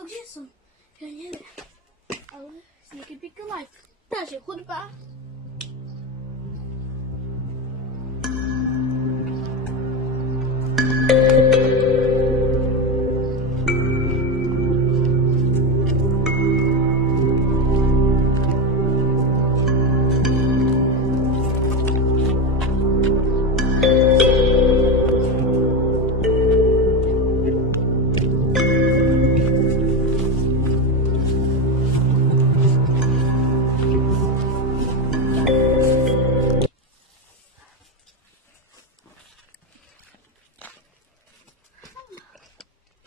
to kde som? Ja neviem. Ale Sneaky Pickle Life. Takže hudba.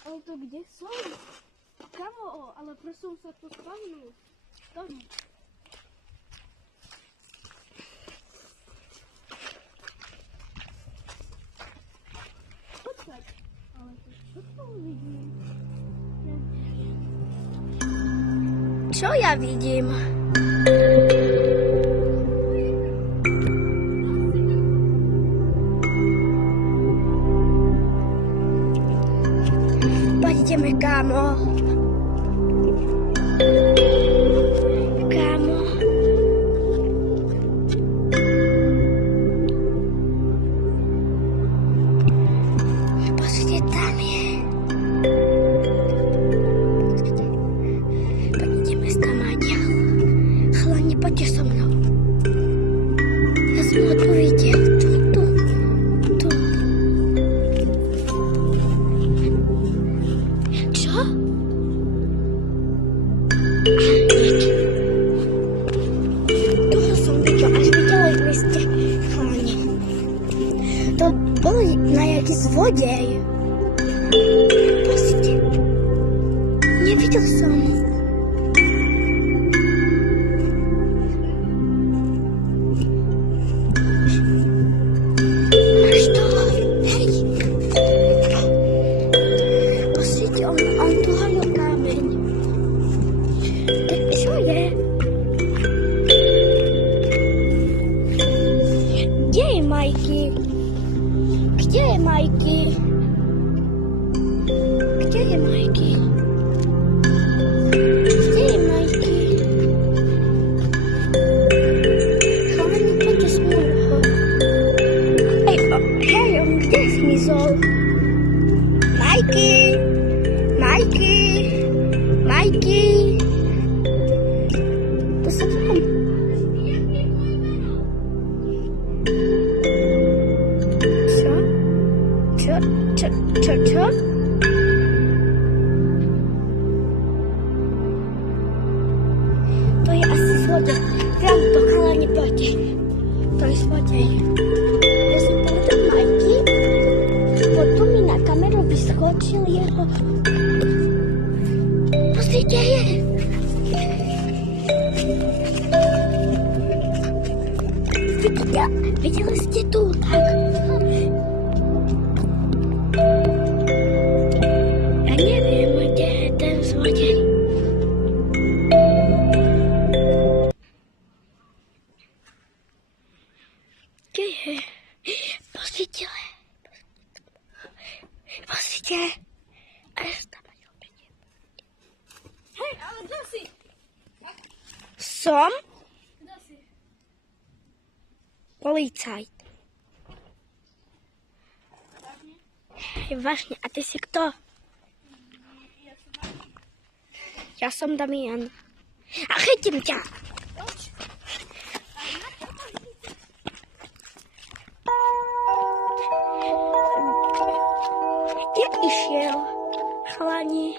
Ale to kde som? Kamo, ale prosím sa tu spavnúť. Tomu. Počkať, ale to čo to vidím? Čo ja vidím? Ideme, kámo. Kámo. Pozrite, tam je. Ideme skamať. Chalani, poďte so mnou. Ja som odpovedel. Tu. Toho som videl až ďalej v liste. Chalani. To bol na jaký zvodej. Pozrite. Nevidel som. Máš to? Hej. Pozrite, on tu hodil kámeň. Čo je? Kde je Majky? Kde je Majky? Kde je Majky? Kde je Majky? Chalani, poďte smúť ho. Hej, on kde zmizol? Majky! Majky! Majky! To sa tam. Čo? To je asi zlodej. Tam to, chalani, poďte. To je zlodej. Ja som povedal Majky, potom mi na kameru vyskočil jeho. Pozrite, je. Videli ste tu, tak? Ja neviem, kde je ten zlodej. Kde je? Pozrite. A ja sa tam aj opäť. Hej, ale kde si? Som? Kde si? Policajt. Vážne, a ty si kto? Ja som Damian. A chytím ťa. Kde išiel, chalani?